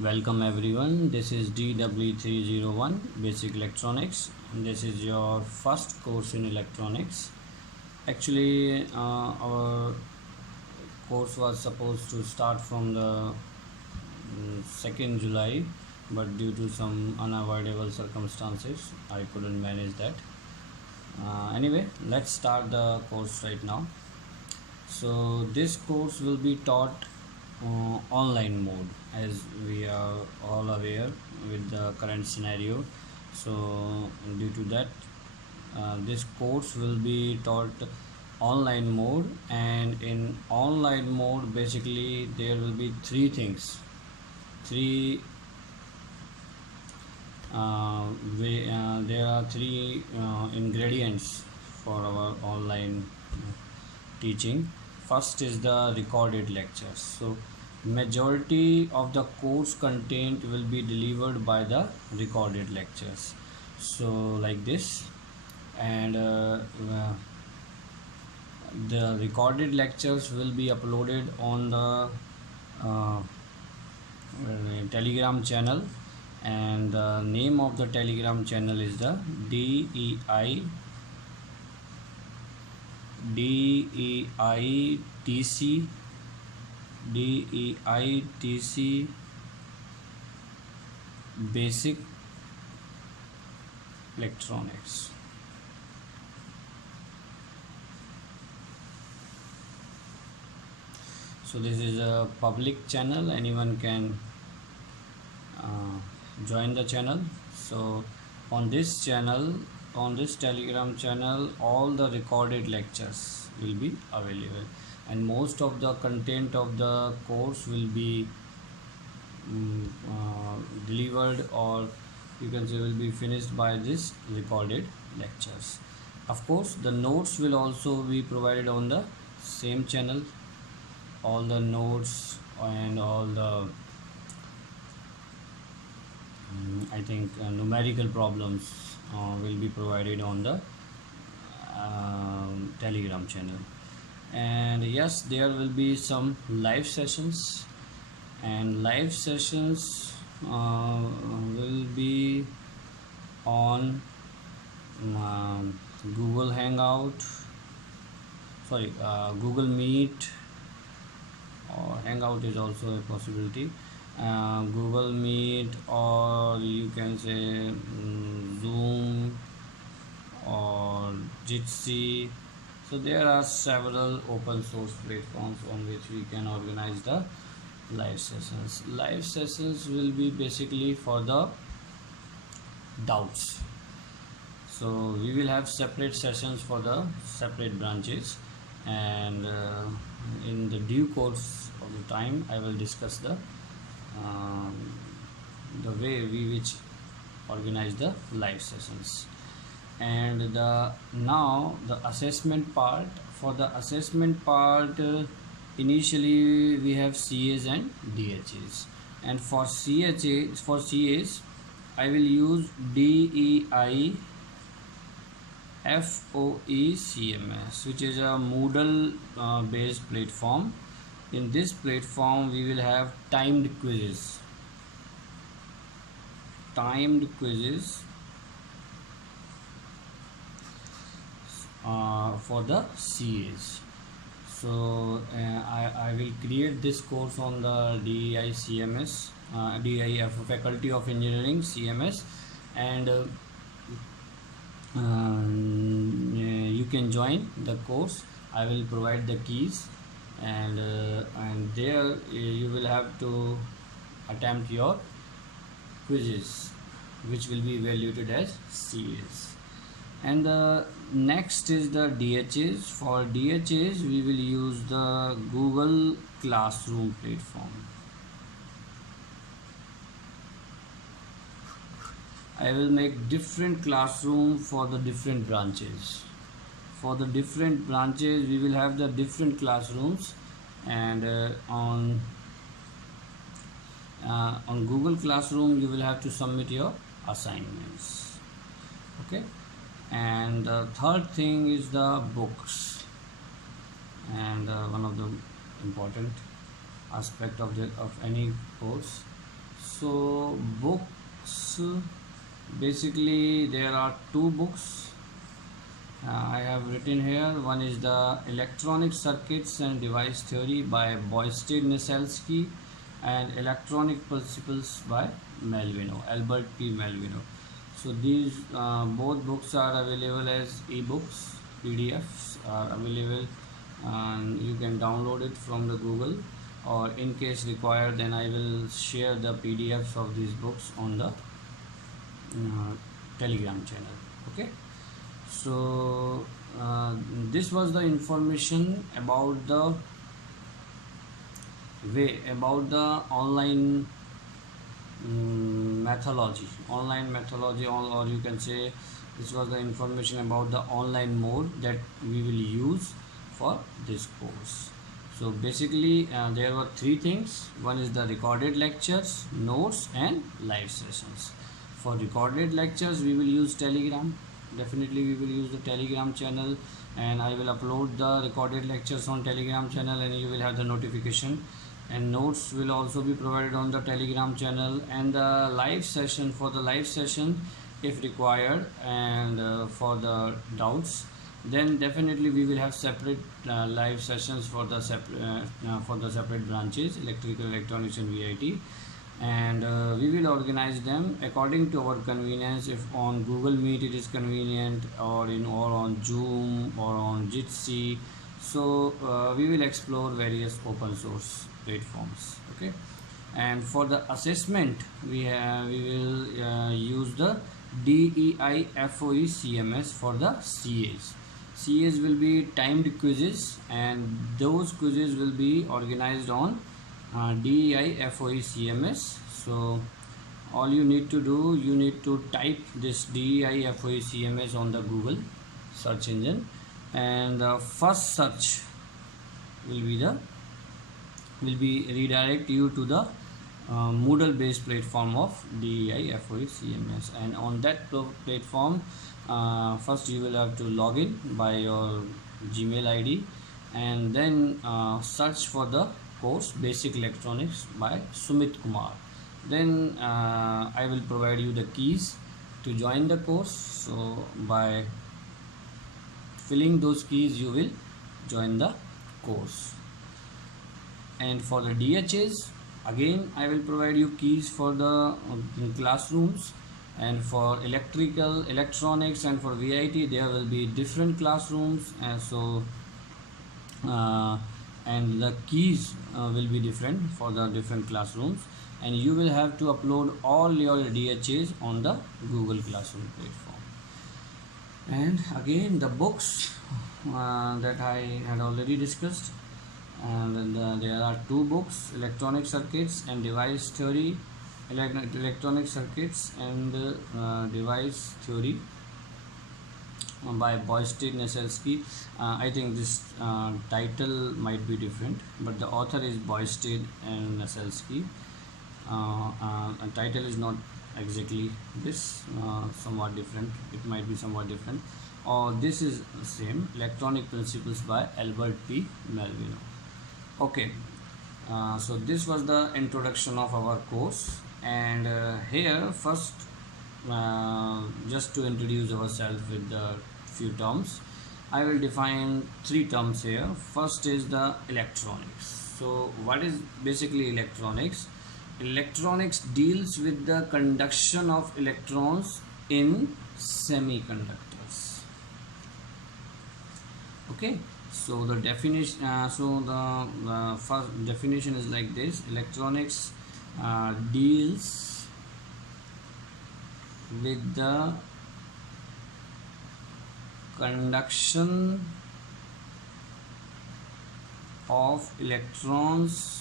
Welcome everyone. This is DW301 Basic Electronics, and this is your first course in electronics. Actually, our course was supposed to start from the 2nd July, but due to some unavoidable circumstances, I couldn't manage that. Anyway, let's start the course right now. So this course will be taught online mode, as we are all aware with the current scenario. So due to that, this course will be taught online mode, and in online mode basically there will be three there are three ingredients for our online teaching. First is the recorded lectures. So majority of the course content will be delivered by the recorded lectures, so like this. And the recorded lectures will be uploaded on the Telegram channel, and the name of the Telegram channel is the DEITC Basic Electronics. So this is a public channel, anyone can join the channel. So on this channel, on this Telegram channel, all the recorded lectures will be available, and most of the content of the course will be delivered, or you can say will be finished by this recorded lectures. Of course, the notes will also be provided on the same channel. All the notes and all the I think numerical problems will be provided on the Telegram channel. And yes, there will be some live sessions, and live sessions will be on Google Hangout, Google Meet, or Hangout is also a possibility. Google Meet, or you can say Zoom or Jitsi. So there are several open source platforms on which we can organize the live sessions. Live sessions will be basically for the doubts. So we will have separate sessions for the separate branches, and in the due course of the time I will discuss the way we which organize the live sessions. And now the assessment part. For the assessment part, initially we have CAs and DHAs, and for CAs I will use DEI FOE-CMS, which is a Moodle based platform. In this platform we will have timed quizzes for the CAs. So I will create this course on the DEI CMS, DEI Faculty of Engineering CMS, and you can join the course. I will provide the keys, and there you will have to attempt your quizzes, which will be evaluated as CAs. And the next is the DHAs. For DHAs we will use the Google Classroom platform. I will make different classroom for the different branches. For the different branches we will have the different classrooms, and on Google Classroom you will have to submit your assignments. Okay. And the third thing is the books, and one of the important aspect of any course. So books, basically there are two books I have written here. One is the Electronic Circuits and Device Theory by Boystein-Naselski, and Electronic Principles by Malvino, Albert P. Malvino. So these both books are available as ebooks. PDFs are available, and you can download it from the Google, or in case required, then I will share the PDFs of these books on the Telegram channel. Okay. So this was the information about the online methodology, or you can say this was the information about the online mode that we will use for this course. So basically there were three things. One is the recorded lectures, notes, and live sessions. For recorded lectures we will use Telegram. Definitely we will use the Telegram channel, and I will upload the recorded lectures on Telegram channel, and you will have the notification. And notes will also be provided on the Telegram channel, and the live session, for the live session if required, and for the doubts, then definitely we will have separate live sessions for the separate branches, electrical, electronics, and VIT. And we will organize them according to our convenience. If on Google Meet it is convenient, or on Zoom, or on Jitsi. So we will explore various open source platforms. Okay. And for the assessment, we will use the DEI FOE CMS for the CAs. CAs will be timed quizzes, and those quizzes will be organized on DEI FOE CMS. So all you need to do, you need to type this DEI FOE CMS on the Google search engine, and the first search will be redirect you to the Moodle based platform of DEI FOE CMS. And on that platform, first you will have to log in by your Gmail ID, and then search for the course Basic Electronics by Sumit Kumar. Then I will provide you the keys to join the course. So by filling those keys you will join the course. And for the DHAs, again I will provide you keys for the classrooms. And for electrical, electronics, and for VIT, there will be different classrooms, and so and the keys will be different for the different classrooms, and you will have to upload all your DHAs on the Google Classroom platform. And again the books that I had already discussed, and there are two books, Electronic Circuits and Device Theory, Electronic Circuits and Device Theory by Boystein-Naselski. I think this title might be different, but the author is Boystein and Naselski. Title is not exactly this, somewhat different. It might be somewhat different, or this is the same, Electronic Principles by Albert P. Malvino. Okay, so this was the introduction of our course, and here first just to introduce ourselves with the few terms, I will define three terms here. First is the electronics. So what is basically electronics? Electronics deals with the conduction of electrons in semiconductors. Okay, so the definition, the first definition is like this: electronics deals with the conduction of electrons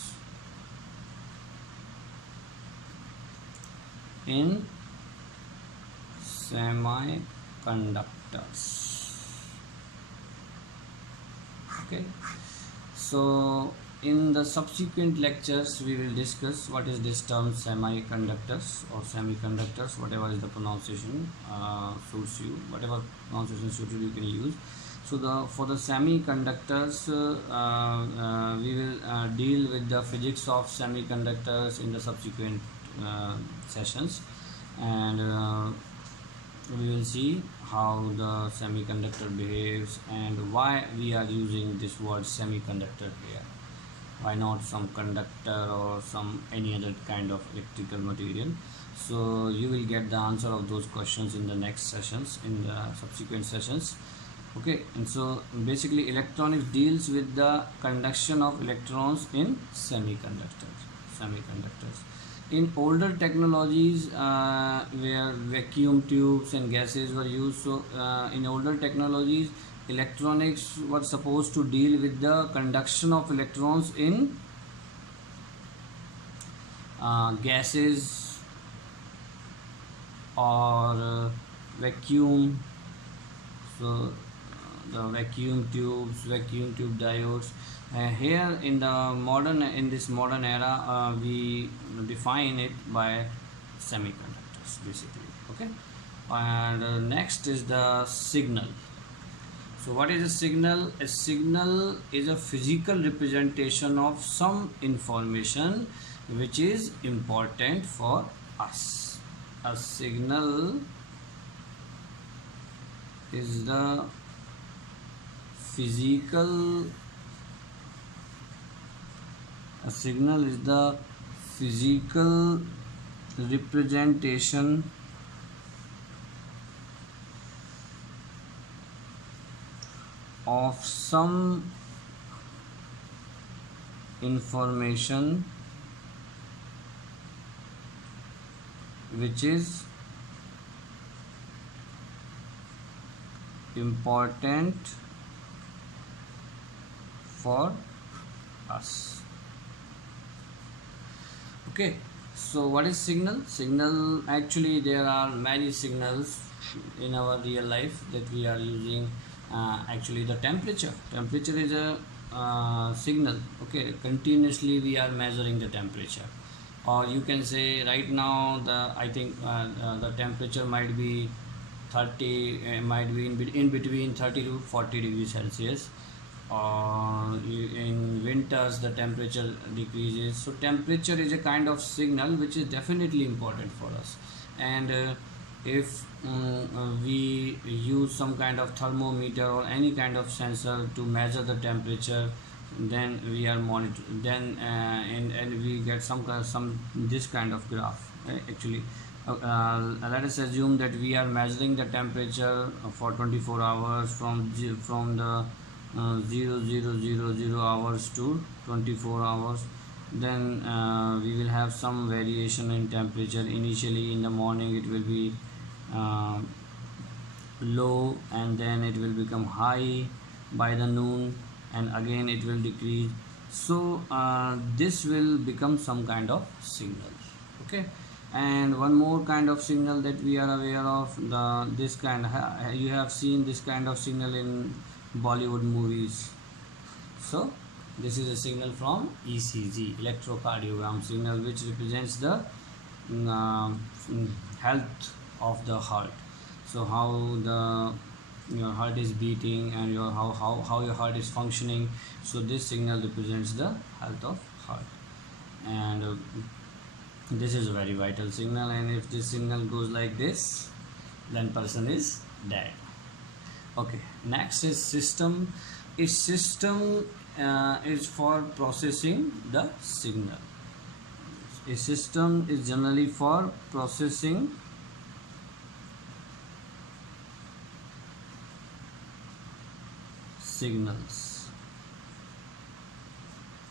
in semiconductors. Okay, so in the subsequent lectures we will discuss what is this term semiconductors or semiconductors, whatever is the pronunciation suits you, whatever pronunciation suits you can use. So for the semiconductors we will deal with the physics of semiconductors in the subsequent sessions, and we will see how the semiconductor behaves and why we are using this word semiconductor here. Why not some conductor or some any other kind of electrical material? So you will get the answer of those questions in the next sessions, in the subsequent sessions. Okay, and so basically electronics deals with the conduction of electrons in semiconductors. In older technologies, where vacuum tubes and gases were used, so in older technologies electronics were supposed to deal with the conduction of electrons in gases or vacuum. So the vacuum tubes, vacuum tube diodes. Here in this modern era, we define it by semiconductors basically. Okay, and next is the signal. So what is a signal? A signal is a physical representation of some information which is important for us. A signal is the physical representation of some information which is important for us. Okay, so what is signal? Signal, actually there are many signals in our real life that we are using. Actually the temperature is a signal. Okay, continuously we are measuring the temperature, or you can say right now the temperature might be 30, might be in between 30 to 40 degrees Celsius. In winters the temperature decreases. So temperature is a kind of signal which is definitely important for us. And if we use some kind of thermometer or any kind of sensor to measure the temperature, then we are monitoring, then and we get some this kind of graph. Actually let us assume that we are measuring the temperature for 24 hours from the 0000 hours to 24 hours. Then we will have some variation in temperature. Initially in the morning it will be low, and then it will become high by the noon, and again it will decrease. So this will become some kind of signal. Okay, and one more kind of signal that we are aware of, this kind, you have seen this kind of signal in Bollywood movies. So this is a signal from ECG, electrocardiogram signal, which represents the health of the heart. So how your heart is beating and how your heart is functioning. So this signal represents the health of heart, and this is a very vital signal. And if this signal goes like this, then person is dead. Okay, next is system. A system is for processing the signal. A system is generally for processing signals.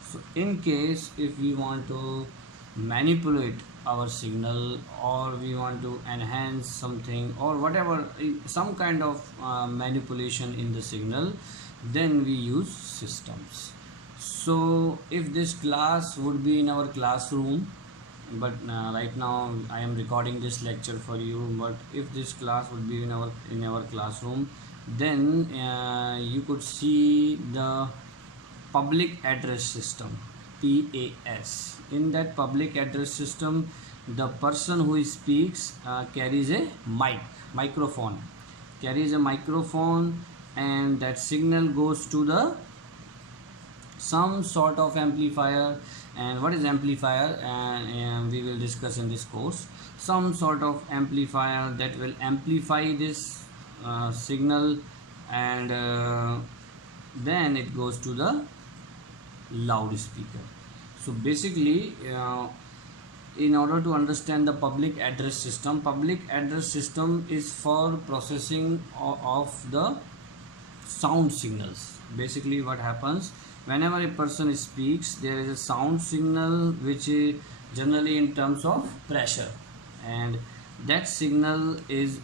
So in case if we want to manipulate our signal, or we want to enhance something, or whatever, some kind of manipulation in the signal, then we use systems. So if this class would be in our classroom, but right now I am recording this lecture for you, but if this class would be in our classroom, then you could see the public address system, PAS. In that public address system, the person who speaks carries a microphone, and that signal goes to the some sort of amplifier. And what is amplifier, and we will discuss in this course. Some sort of amplifier that will amplify this signal, and then it goes to the loudspeaker. So basically, in order to understand the public address system is for processing of the sound signals. Basically what happens, whenever a person speaks, there is a sound signal which is generally in terms of pressure, and that signal is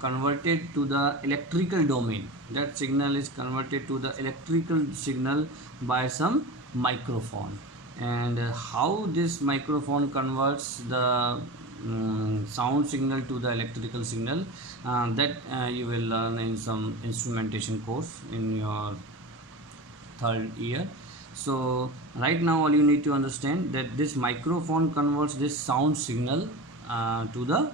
converted to the electrical domain. That signal is converted to the electrical signal by some microphone. And how this microphone converts the sound signal to the electrical signal, that you will learn in some instrumentation course in your third year. So right now all you need to understand that this microphone converts this sound signal to the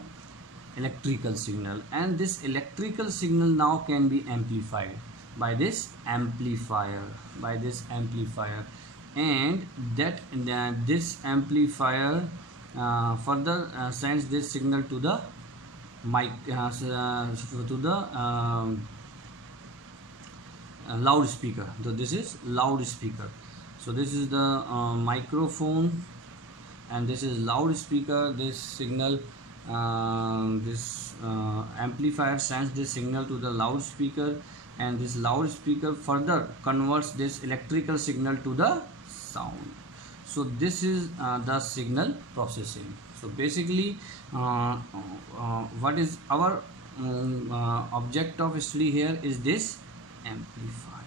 electrical signal, and this electrical signal now can be amplified by this amplifier, and that this amplifier further sends this signal to the mic to the loudspeaker. So this is loudspeaker. So this is the microphone, and this is loudspeaker. This signal, this amplifier sends this signal to the loudspeaker, and this loudspeaker further converts this electrical signal to the sound. So this is the signal processing. So basically what is our object of study here is this amplifier.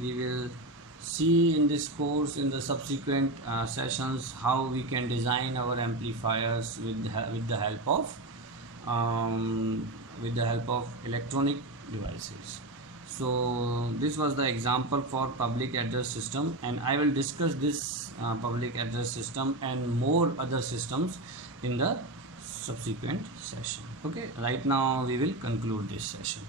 We will see in this course, in the subsequent sessions, how we can design our amplifiers with the help of electronic devices. So this was the example for public address system, and I will discuss this public address system and more other systems in the subsequent session. Okay, right now we will conclude this session.